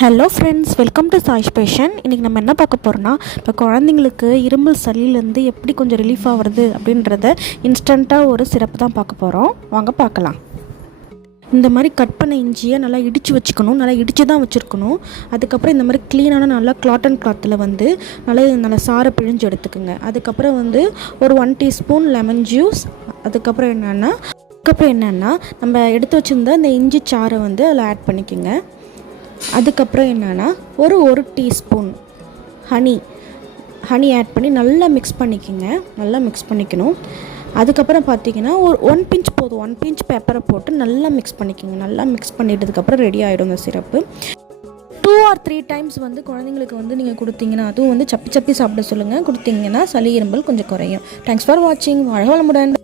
Hello friends, welcome to choice fashion. இன்றைக்கி நம்ம என்ன பார்க்க போகிறோன்னா, இப்போ குழந்தைங்களுக்கு இருமல் சளியிலேருந்து எப்படி கொஞ்சம் ரிலீஃப் ஆகிறது அப்படின்றத இன்ஸ்டண்ட்டாக ஒரு சிரப்பு தான் பார்க்க போகிறோம். வாங்க பார்க்கலாம். இந்த மாதிரி கட் பண்ண இஞ்சியை நல்லா இடித்து வச்சுக்கணும். நல்லா இடித்து தான் வச்சுருக்கணும். அதுக்கப்புறம் இந்த மாதிரி க்ளீனான நல்லா காட்டன் கிளாத்தில் வந்து நல்லா சாறை பிழிஞ்சு எடுத்துக்கோங்க. அதுக்கப்புறம் வந்து ஒரு 1 டீஸ்பூன் லெமன் ஜூஸ். அதுக்கப்புறம் என்னென்னா நம்ம எடுத்து வச்சுருந்த இந்த இஞ்சி சாறை வந்து அதில் ஆட் பண்ணிக்கோங்க. அதுக்கப்புறம் என்னென்னா ஒரு டீஸ்பூன் ஹனி ஆட் பண்ணி நல்லா மிக்ஸ் பண்ணிக்கணும். அதுக்கப்புறம் பார்த்திங்கன்னா ஒரு 1 பிஞ்ச் போதும், 1 பிஞ்ச் பெப்பரை போட்டு நல்லா மிக்ஸ் பண்ணிக்கோங்க. நல்லா மிக்ஸ் பண்ணிட்டதுக்கப்புறம் ரெடி ஆகிடும் இந்த சிரப்பு. 2 or 3 டைம்ஸ் வந்து குழந்தைங்களுக்கு வந்து நீங்கள் கொடுத்தீங்கன்னா, அதுவும் வந்து சப்பி சாப்பிட சொல்லுங்கள். கொடுத்தீங்கன்னா சளி இருமல் கொஞ்சம் குறையும். தேங்க்ஸ் ஃபார் வாட்சிங். வாழ்க வளமுடன்.